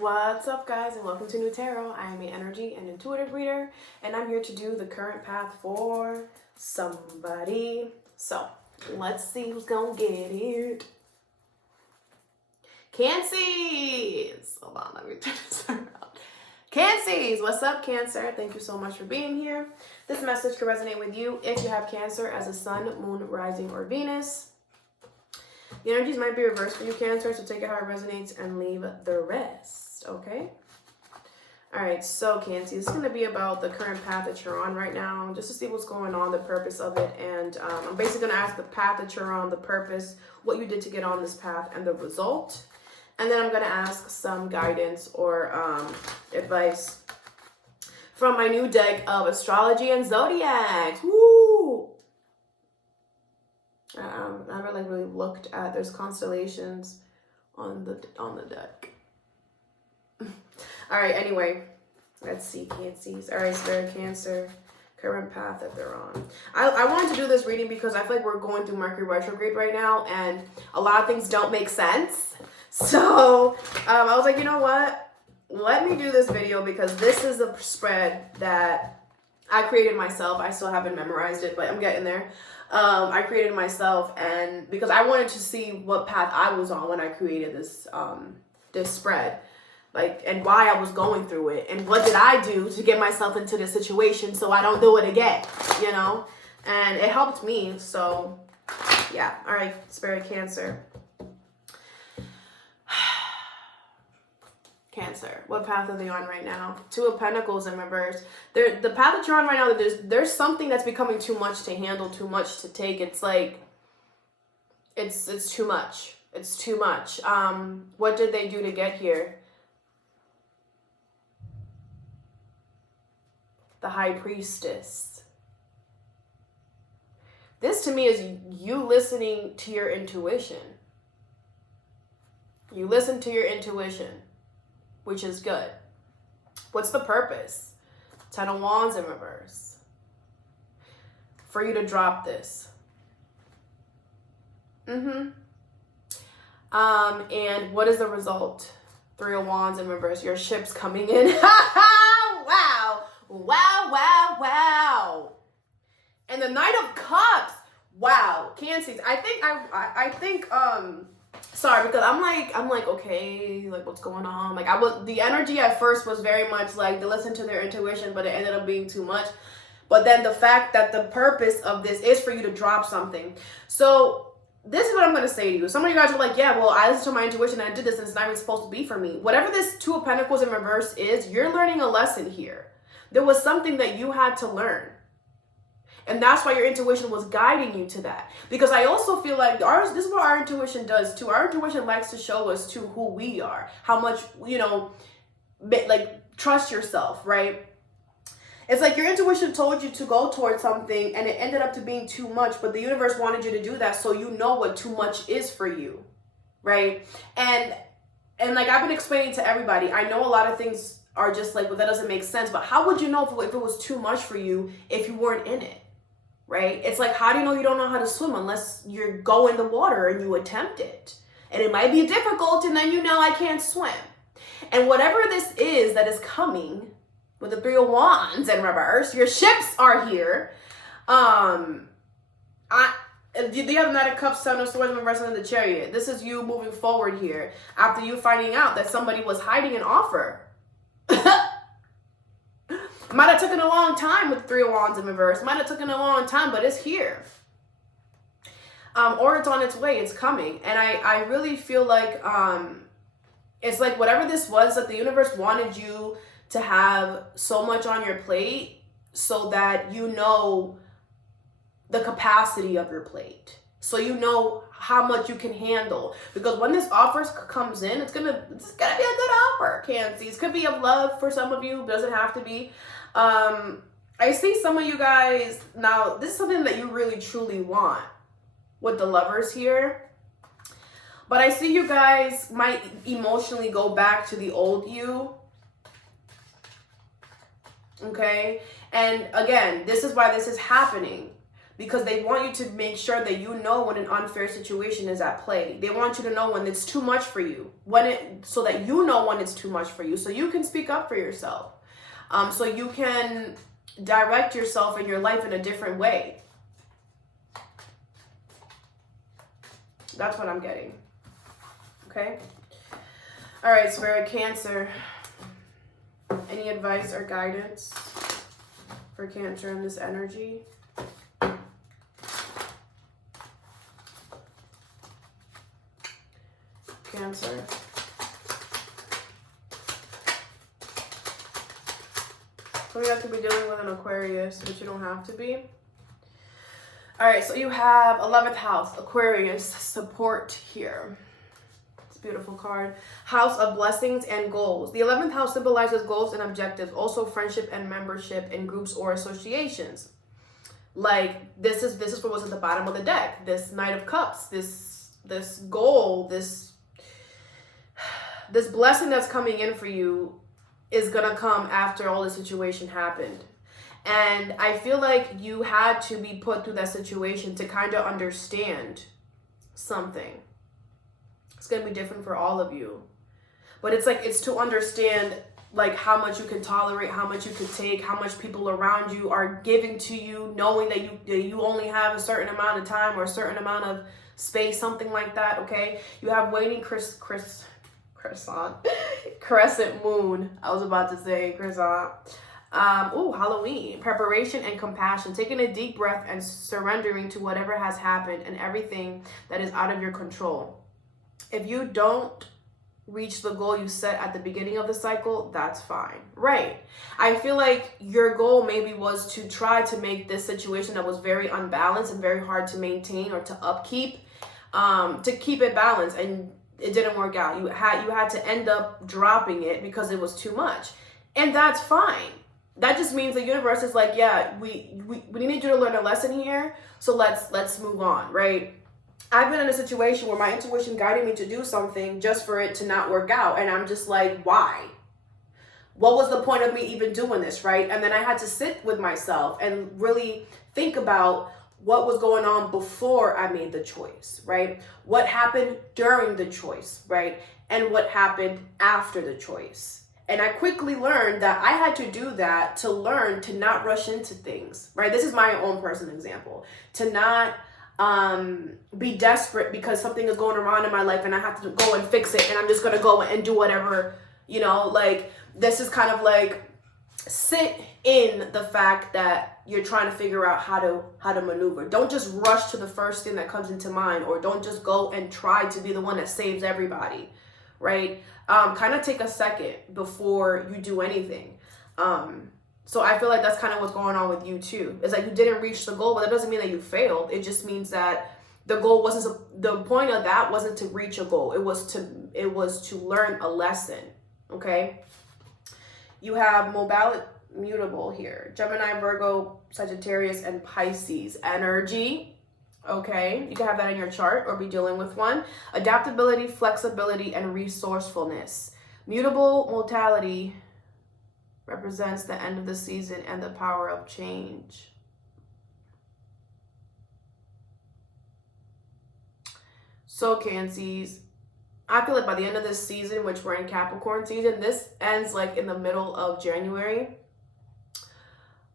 What's up, guys, and welcome to New Tarot. I am an energy and intuitive reader, and I'm here to do the current path for somebody. So, let's see who's gonna get it. Cancies! Hold on, let me turn this around. Cancies! What's up, Cancer? Thank you so much for being here. This message could resonate with you if you have Cancer as a sun, moon, rising, or Venus. The energies might be reversed for you, Cancer, so take it how it resonates and leave the rest, okay? All right, so Cancer, this is going to be about the current path that you're on right now, just to see what's going on, the purpose of it, and I'm basically going to ask the path that you're on, the purpose, what you did to get on this path, and the result. And then I'm going to ask some guidance or advice from my new deck of astrology and zodiacs. Woo! I never really looked at, there's constellations on the deck. All right, anyway, let's see, Cancies. All right, Spirit Cancer, current path that they're on. I wanted to do this reading because I feel like we're going through Mercury retrograde right now, and a lot of things don't make sense. So I was like, you know what? Let me do this video because this is a spread that I created myself. I still haven't memorized it, but I'm getting there. I created myself, and because I wanted to see what path I was on when I created this this spread, like, and why I was going through it, and what did I do to get myself into this situation so I don't do it again, you know? And it helped me, so yeah. All right, Spirit Cancer. Cancer, what path are they on right now? Two of Pentacles in reverse. The path that you're on right now, there's something that's becoming too much to handle, too much to take. It's like, it's too much. It's too much. What did they do to get here? The High Priestess. This to me is you listening to your intuition. You listen to your intuition, which is good. What's the purpose? Ten of Wands in reverse. For you to drop this. And what is the result? Three of Wands in reverse. Your ship's coming in. Wow. Wow, wow, wow. And the Knight of Cups. Wow. Cancer. I think sorry, because I'm like, okay, like, what's going on? Like, the energy at first was very much like to listen to their intuition, but it ended up being too much. But then the fact that the purpose of this is for you to drop something. So this is what I'm going to say to you. Some of you guys are like, yeah, well, I listened to my intuition and I did this and it's not even supposed to be for me. Whatever this Two of Pentacles in reverse is, you're learning a lesson here. There was something that you had to learn. And that's why your intuition was guiding you to that. Because I also feel like this is what our intuition does too. Our intuition likes to show us to who we are. How much, you know, like, trust yourself, right? It's like your intuition told you to go towards something and it ended up to being too much. But the universe wanted you to do that so you know what too much is for you, right? And like I've been explaining to everybody, I know a lot of things are just like, well, that doesn't make sense. But how would you know if it was too much for you if you weren't in it? Right? It's like, how do you know you don't know how to swim unless you go in the water and you attempt it? And it might be difficult, and then you know I can't swim. And whatever this is that is coming with the Three of Wands in reverse, your ships are here. The other Knight of Cups, Seven of Swords in reverse, and the Chariot. This is you moving forward here after you finding out that somebody was hiding an offer. Might have taken a long time with Three of Wands in reverse. Might have taken a long time, but it's here. Or it's on its way. It's coming. And I really feel like it's like whatever this was that the universe wanted you to have so much on your plate so that you know the capacity of your plate. So you know how much you can handle. Because when this offer comes in, it's gonna be a good offer, Cancer. Could be of love for some of you. Doesn't have to be. I see some of you guys, now this is something that you really truly want with the Lovers here, but I see you guys might emotionally go back to the old you, okay? And again, this is why this is happening. because they want you to make sure that you know when an unfair situation is at play. They want you to know when it's too much for you, so that you know when it's too much for you, so you can speak up for yourself, so you can direct yourself in your life in a different way. That's what I'm getting. Okay. All right, Spirit, Cancer. Any advice or guidance for Cancer in this energy? Cancer. So you have to be dealing with an Aquarius, but you don't have to be. All right, so you have 11th house, Aquarius, support here. It's a beautiful card. House of blessings and goals. The 11th house symbolizes goals and objectives, also friendship and membership in groups or associations. Like this is what was at the bottom of the deck. This Knight of Cups, this goal, this blessing that's coming in for you is gonna come after all the situation happened. And I feel like you had to be put through that situation to kind of understand something. It's going to be different for all of you. But it's like, it's to understand like how much you can tolerate, how much you can take, how much people around you are giving to you, knowing that you only have a certain amount of time or a certain amount of space, something like that, okay? You have waiting crescent moon. I was about to say croissant. Halloween, preparation and compassion, taking a deep breath and surrendering to whatever has happened and everything that is out of your control. If you don't reach the goal you set at the beginning of the cycle, that's fine. Right. I feel like your goal maybe was to try to make this situation that was very unbalanced and very hard to maintain or to upkeep, to keep it balanced, and it didn't work out. You had to end up dropping it because it was too much. And that's fine. That just means the universe is like, yeah, we need you to learn a lesson here, so let's move on, right? I've been in a situation where my intuition guided me to do something just for it to not work out, and I'm just like, why? What was the point of me even doing this, right? And then I had to sit with myself and really think about what was going on before I made the choice, right? What happened during the choice, right? And what happened after the choice. And I quickly learned that I had to do that to learn to not rush into things, right? This is my own personal example. To not be desperate because something is going around in my life and I have to go and fix it, and I'm just going to go and do whatever, like this is kind of like sit in the fact that you're trying to figure out how to maneuver. Don't just rush to the first thing that comes into mind, or don't just go and try to be the one that saves everybody, right? Kind of take a second before you do anything. So I feel like that's kind of what's going on with you too. It's like you didn't reach the goal, but that doesn't mean that you failed. It just means that the goal wasn't, the point of that wasn't to reach a goal. It was to learn a lesson. Okay. You have mutable here. Gemini, Virgo, Sagittarius, and Pisces energy. Okay, you can have that in your chart or be dealing with one. Adaptability, flexibility, and resourcefulness. Mutable mortality represents the end of the season and the power of change. So Cancies, I feel like by the end of this season, which we're in Capricorn season, this ends like in the middle of January.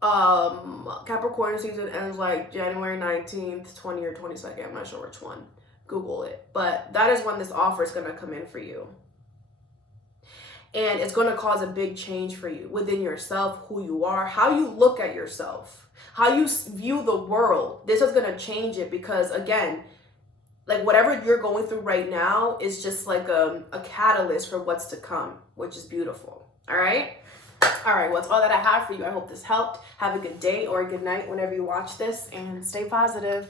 Capricorn season ends like January 19th, 20 or 22nd. I'm not sure which one. Google it. But that is when this offer is going to come in for you. And it's going to cause a big change for you within yourself, who you are, how you look at yourself, how you view the world. This is going to change it because, again, like whatever you're going through right now is just like a catalyst for what's to come, which is beautiful. All right. All right, well, that's all that I have for you. I hope this helped. Have a good day or a good night whenever you watch this, and stay positive.